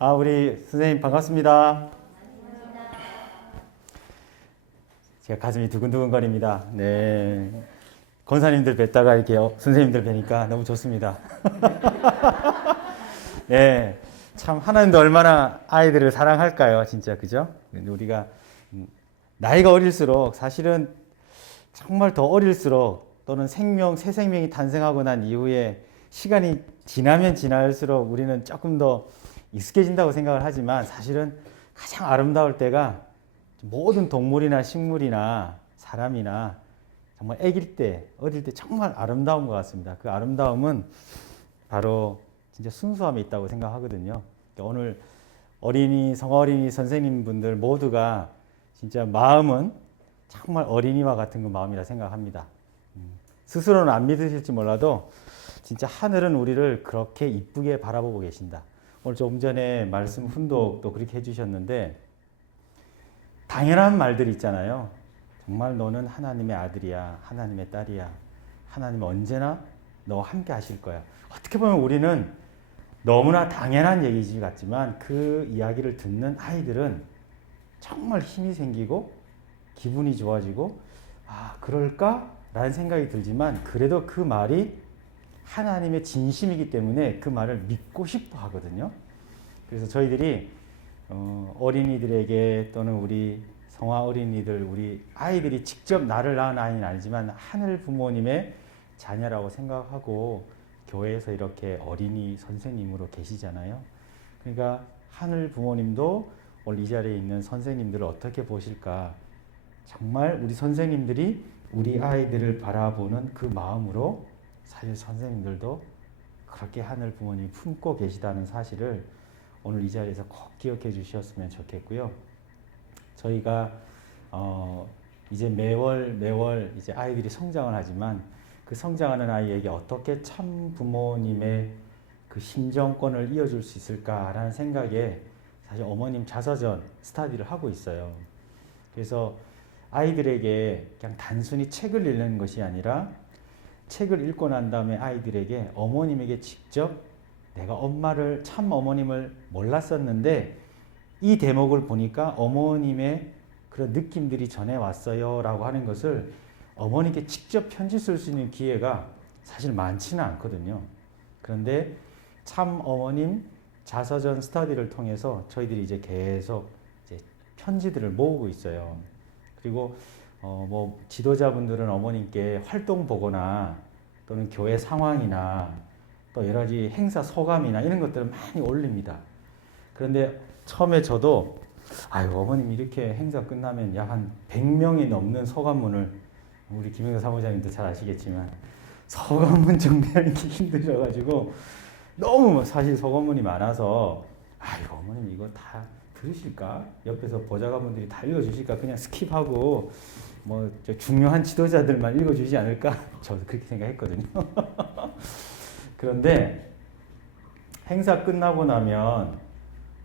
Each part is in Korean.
우리 선생님 반갑습니다. 제가 가슴이 두근두근거립니다. 네. 권사님들 뵙다가 이렇게 선생님들 뵈니까 너무 좋습니다. 네. 참 하나님도 얼마나 아이들을 사랑할까요? 진짜 그죠? 우리가 나이가 어릴수록 사실은 정말 더 어릴수록 또는 새 생명이 탄생하고 난 이후에 시간이 지나면 지날수록 우리는 조금 더 익숙해진다고 생각을 하지만 사실은 가장 아름다울 때가 모든 동물이나 식물이나 사람이나 정말 아기일 때, 어릴 때 정말 아름다운 것 같습니다. 그 아름다움은 바로 진짜 순수함에 있다고 생각하거든요. 오늘 성어린이 선생님분들 모두가 진짜 마음은 정말 어린이와 같은 그 마음이라 생각합니다. 스스로는 안 믿으실지 몰라도 진짜 하늘은 우리를 그렇게 이쁘게 바라보고 계신다. 오늘 조금 전에 말씀 훈독도 그렇게 해주셨는데 당연한 말들 있잖아요. 정말 너는 하나님의 아들이야. 하나님의 딸이야. 하나님은 언제나 너와 함께 하실 거야. 어떻게 보면 우리는 너무나 당연한 얘기지 같지만 그 이야기를 듣는 아이들은 정말 힘이 생기고 기분이 좋아지고 그럴까? 라는 생각이 들지만 그래도 그 말이 하나님의 진심이기 때문에 그 말을 믿고 싶어 하거든요. 그래서 저희들이 어린이들에게 또는 우리 성화 어린이들, 우리 아이들이 직접 나를 낳은 아이는 아니지만 하늘 부모님의 자녀라고 생각하고 교회에서 이렇게 어린이 선생님으로 계시잖아요. 그러니까 하늘 부모님도 오늘 이 자리에 있는 선생님들을 어떻게 보실까? 정말 우리 선생님들이 우리 아이들을 바라보는 그 마음으로 사실 선생님들도 그렇게 하늘 부모님이 품고 계시다는 사실을 오늘 이 자리에서 꼭 기억해 주셨으면 좋겠고요. 저희가 이제 매월 이제 아이들이 성장을 하지만 그 성장하는 아이에게 어떻게 참 부모님의 그 심정권을 이어줄 수 있을까라는 생각에 사실 어머님 자서전 스터디를 하고 있어요. 그래서 아이들에게 그냥 단순히 책을 읽는 것이 아니라 책을 읽고 난 다음에 아이들에게 어머님에게 직접 내가 참 어머님을 몰랐었는데 이 대목을 보니까 어머님의 그런 느낌들이 전해왔어요 라고 하는 것을 어머니께 직접 편지 쓸 수 있는 기회가 사실 많지는 않거든요. 그런데 참 어머님 자서전 스터디를 통해서 저희들이 이제 계속 이제 편지들을 모으고 있어요. 그리고 뭐 지도자분들은 어머님께 활동 보거나 또는 교회 상황이나 또 여러 가지 행사 소감이나 이런 것들을 많이 올립니다. 그런데 처음에 저도 어머님 이렇게 행사 끝나면 약 한 100명이 넘는 소감문을 우리 김영사 사무장님도 잘 아시겠지만 소감문 정리하기 힘들어가지고 너무 사실 소감문이 많아서 어머님 이거 다 들으실까? 옆에서 보좌관분들이 다 읽어주실까? 그냥 스킵하고 뭐 중요한 지도자들만 읽어주지 않을까? 저도 그렇게 생각했거든요. 그런데 행사 끝나고 나면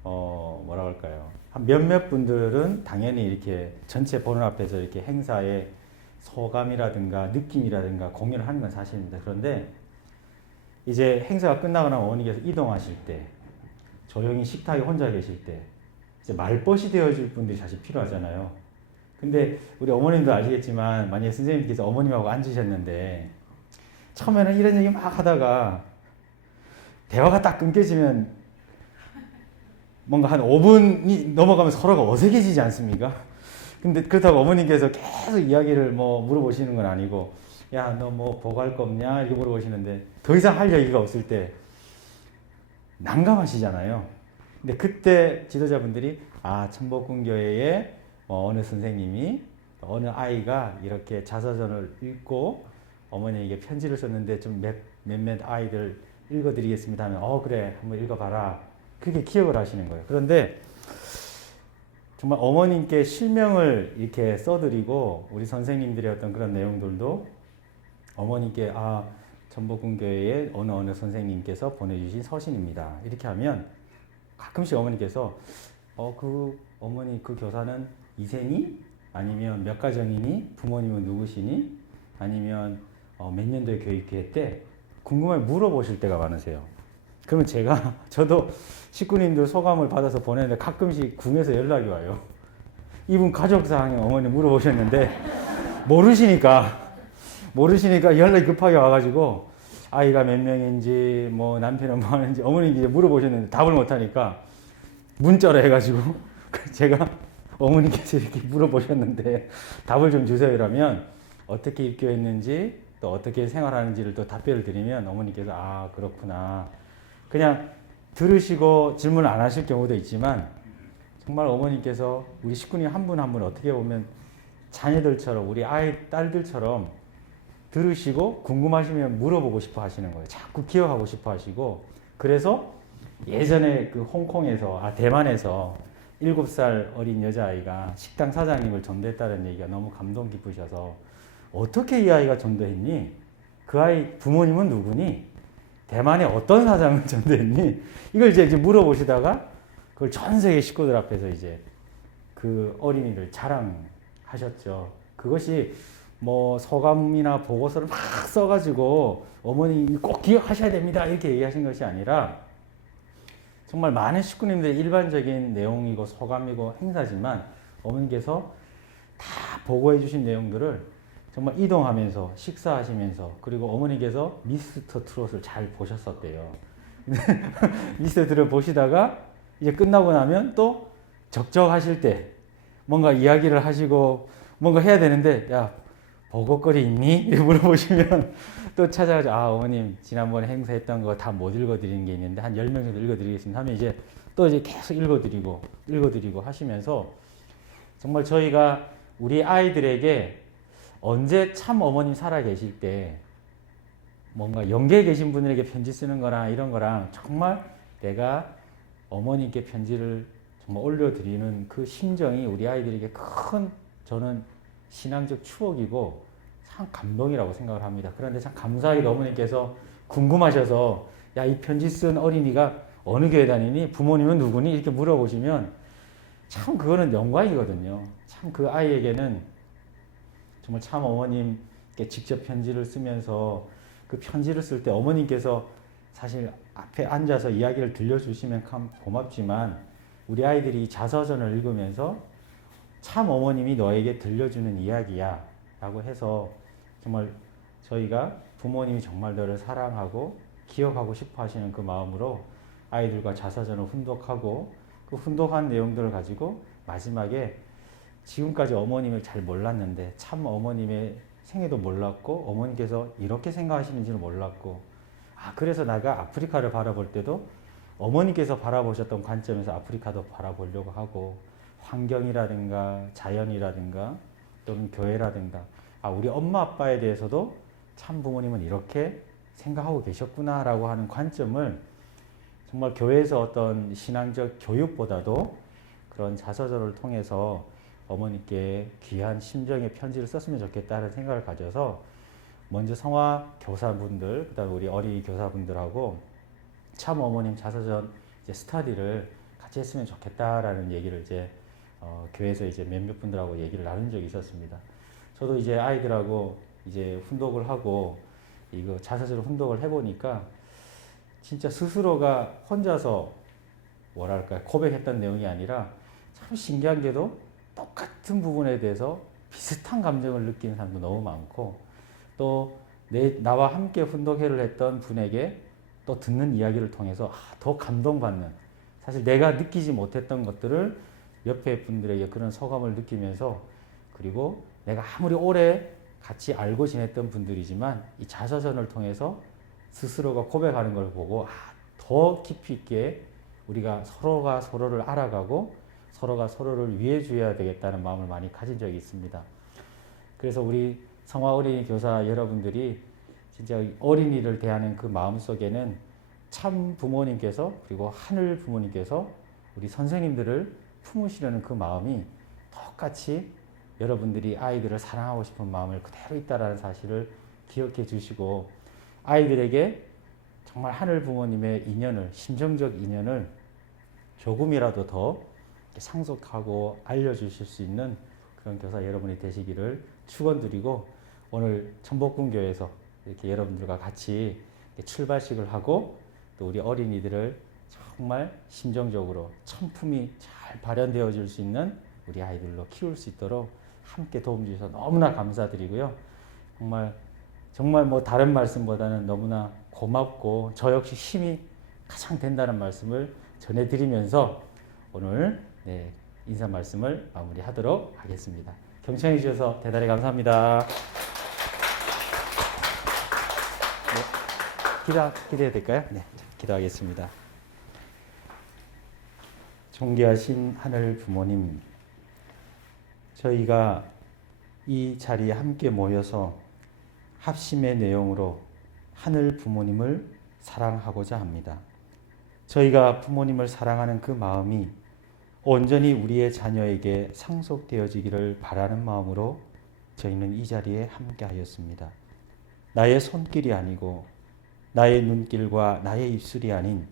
뭐라 할까요? 한 몇몇 분들은 당연히 이렇게 전체 보는 앞에서 이렇게 행사의 소감이라든가 느낌이라든가 공유를 하는 건 사실입니다. 그런데 이제 행사가 끝나고 나면 어머니께서 이동하실 때 조용히 식탁에 혼자 계실 때 이제 말벗이 되어줄 분들이 사실 필요하잖아요. 근데 우리 어머님도 아시겠지만 만약에 선생님께서 어머님하고 앉으셨는데 처음에는 이런 얘기 막 하다가 대화가 딱 끊겨지면 뭔가 한 5분이 넘어가면 서로가 어색해지지 않습니까? 근데 그렇다고 어머님께서 계속 이야기를 뭐 물어보시는 건 아니고 야, 너 뭐 보고 할 거 없냐? 이렇게 물어보시는데 더 이상 할 얘기가 없을 때 난감하시잖아요. 근데 그때 지도자분들이 천복궁교회에 어느 선생님이 어느 아이가 이렇게 자서전을 읽고 어머니에게 편지를 썼는데 좀 몇몇 아이들 읽어드리겠습니다 하면 그래 한번 읽어봐라 그렇게 기억을 하시는 거예요. 그런데 정말 어머님께 실명을 이렇게 써드리고 우리 선생님들의 어떤 그런 내용들도 어머님께 전복궁교회의 어느 선생님께서 보내주신 서신입니다. 이렇게 하면 가끔씩 어머니께서 어머니 그 교사는 이세니? 아니면 몇 가정이니? 부모님은 누구시니? 아니면 몇 년도에 교육했대? 궁금하게 물어보실 때가 많으세요. 그러면 저도 식구님들 소감을 받아서 보내는데 가끔씩 궁에서 연락이 와요. 이분 가족사항에 어머니 물어보셨는데 모르시니까 연락이 급하게 와가지고 아이가 몇 명인지 뭐 남편은 뭐 하는지 어머니 이제 물어보셨는데 답을 못하니까 문자로 해가지고 제가 어머니께서 이렇게 물어보셨는데 답을 좀 주세요 이러면 어떻게 입교했는지 또 어떻게 생활하는지를 또 답변을 드리면 어머니께서 아 그렇구나 그냥 들으시고 질문을 안 하실 경우도 있지만 정말 어머니께서 우리 식구님 한 분 한 분 어떻게 보면 자녀들처럼 우리 아이 딸들처럼 들으시고 궁금하시면 물어보고 싶어 하시는 거예요. 자꾸 기억하고 싶어 하시고 그래서 예전에 그 홍콩에서 대만에서 7살 어린 여자아이가 식당 사장님을 전도했다는 얘기가 너무 감동 깊으셔서 어떻게 이 아이가 전도했니? 그 아이 부모님은 누구니? 대만의 어떤 사장을 전도했니? 이걸 이제 물어보시다가 그걸 전 세계 식구들 앞에서 이제 그 어린이를 자랑하셨죠. 그것이 뭐 소감이나 보고서를 막 써가지고 어머니 꼭 기억하셔야 됩니다 이렇게 얘기하신 것이 아니라 정말 많은 식구님들의 일반적인 내용이고 소감이고 행사지만 어머니께서 다 보고해 주신 내용들을 정말 이동하면서 식사하시면서 그리고 어머니께서 미스터 트롯을 잘 보셨었대요. 미스터 트롯 보시다가 이제 끝나고 나면 또 적적하실 때 뭔가 이야기를 하시고 뭔가 해야 되는데 야 보고거리 있니? 이렇게 물어보시면 또 찾아가지고 어머님 지난번에 행사했던 거 다 못 읽어드리는 게 있는데 한 10명 정도 읽어드리겠습니다 하면 이제 또 이제 계속 읽어드리고 하시면서 정말 저희가 우리 아이들에게 언제 참 어머님 살아 계실 때 뭔가 영계에 계신 분들에게 편지 쓰는 거랑 이런 거랑 정말 내가 어머니께 편지를 정말 올려드리는 그 심정이 우리 아이들에게 큰 저는 신앙적 추억이고 참 감동이라고 생각을 합니다. 그런데 참 감사하게도 어머니께서 궁금하셔서 야, 이 편지 쓴 어린이가 어느 교회 다니니? 부모님은 누구니? 이렇게 물어보시면 참 그거는 영광이거든요. 참 그 아이에게는 정말 참 어머님께 직접 편지를 쓰면서 그 편지를 쓸 때 어머님께서 사실 앞에 앉아서 이야기를 들려주시면 참 고맙지만 우리 아이들이 자서전을 읽으면서 참 어머님이 너에게 들려주는 이야기야 라고 해서 정말 저희가 부모님이 정말 너를 사랑하고 기억하고 싶어 하시는 그 마음으로 아이들과 자서전을 훈독하고 그 훈독한 내용들을 가지고 마지막에 지금까지 어머님을 잘 몰랐는데 참 어머님의 생애도 몰랐고 어머니께서 이렇게 생각하시는지는 몰랐고 그래서 내가 아프리카를 바라볼 때도 어머니께서 바라보셨던 관점에서 아프리카도 바라보려고 하고 환경이라든가 자연이라든가 또는 교회라든가 우리 엄마 아빠에 대해서도 참 부모님은 이렇게 생각하고 계셨구나라고 하는 관점을 정말 교회에서 어떤 신앙적 교육보다도 그런 자서전을 통해서 어머니께 귀한 심정의 편지를 썼으면 좋겠다는 생각을 가져서 먼저 성화 교사분들, 그다음에 우리 어린이 교사분들하고 참 어머님 자서전 이제 스터디를 같이 했으면 좋겠다라는 얘기를 이제 교회에서 이제 몇몇 분들하고 얘기를 나눈 적이 있었습니다. 저도 이제 아이들하고 이제 훈독을 하고 이거 자서전 훈독을 해보니까 진짜 스스로가 혼자서 뭐랄까 고백했던 내용이 아니라 참 신기한 게도 똑같은 부분에 대해서 비슷한 감정을 느끼는 사람도 너무 많고 또 나와 함께 훈독회를 했던 분에게 또 듣는 이야기를 통해서 더 감동받는 사실 내가 느끼지 못했던 것들을 옆에 분들에게 그런 소감을 느끼면서 그리고 내가 아무리 오래 같이 알고 지냈던 분들이지만 이 자서전을 통해서 스스로가 고백하는 걸 보고 더 깊이 있게 우리가 서로가 서로를 알아가고 서로가 서로를 위해 줘야 되겠다는 마음을 많이 가진 적이 있습니다. 그래서 우리 성화 어린이 교사 여러분들이 진짜 어린이를 대하는 그 마음 속에는 참 부모님께서 그리고 하늘 부모님께서 우리 선생님들을 품으시려는 그 마음이 똑같이 여러분들이 아이들을 사랑하고 싶은 마음을 그대로 있다는 사실을 기억해 주시고 아이들에게 정말 하늘 부모님의 인연을 심정적 인연을 조금이라도 더 상속하고 알려주실 수 있는 그런 교사 여러분이 되시기를 축원드리고 오늘 천복궁교에서 이렇게 여러분들과 같이 출발식을 하고 또 우리 어린이들을 정말 심정적으로 천품이 잘 발현되어 줄 수 있는 우리 아이들로 키울 수 있도록 함께 도움 주셔서 너무나 감사드리고요. 정말 뭐 다른 말씀보다는 너무나 고맙고 저 역시 힘이 가장 된다는 말씀을 전해드리면서 오늘 인사 말씀을 마무리하도록 하겠습니다. 경청해 주셔서 대단히 감사합니다. 기도해도 될까요? 네, 기도하겠습니다. 존귀하신 하늘 부모님, 저희가 이 자리에 함께 모여서 합심의 내용으로 하늘 부모님을 사랑하고자 합니다. 저희가 부모님을 사랑하는 그 마음이 온전히 우리의 자녀에게 상속되어지기를 바라는 마음으로 저희는 이 자리에 함께 하였습니다. 나의 손길이 아니고 나의 눈길과 나의 입술이 아닌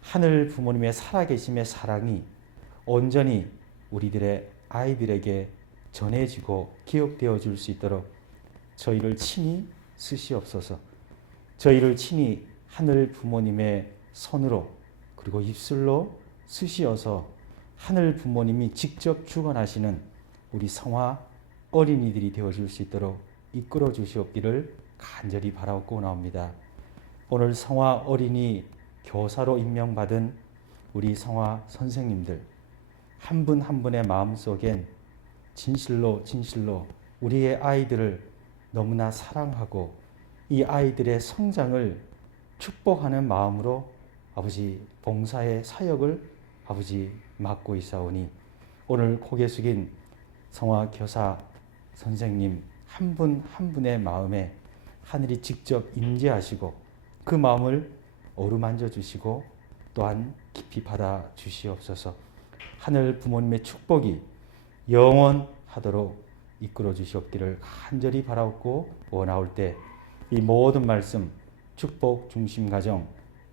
하늘 부모님의 살아계심의 사랑이 온전히 우리들의 아이들에게 전해지고 기억되어 줄 수 있도록 저희를 친히 쓰시옵소서. 저희를 친히 하늘 부모님의 손으로 그리고 입술로 쓰시어서 하늘 부모님이 직접 주관하시는 우리 성화 어린이들이 되어줄 수 있도록 이끌어 주시옵기를 간절히 바라옵고 나옵니다. 오늘 성화 어린이 교사로 임명받은 우리 성화 선생님들 한 분 한 분의 마음속엔 진실로 우리의 아이들을 너무나 사랑하고 이 아이들의 성장을 축복하는 마음으로 아버지 봉사의 사역을 아버지 맡고 있사오니 오늘 고개 숙인 성화 교사 선생님 한 분 한 분의 마음에 하늘이 직접 임재하시고 그 마음을 어루만져 주시고 또한 깊이 받아 주시옵소서. 하늘 부모님의 축복이 영원하도록 이끌어 주시옵기를 간절히 바라옵고 원하올 때 이 모든 말씀 축복 중심 가정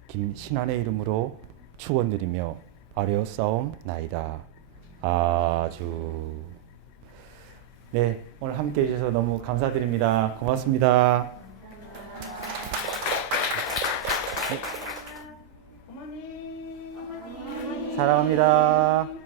김신환의 이름으로 축원드리며 아뢰었사옵나이다. 아주. 네, 오늘 함께 해주셔서 너무 감사드립니다. 고맙습니다. 네. 사랑합니다.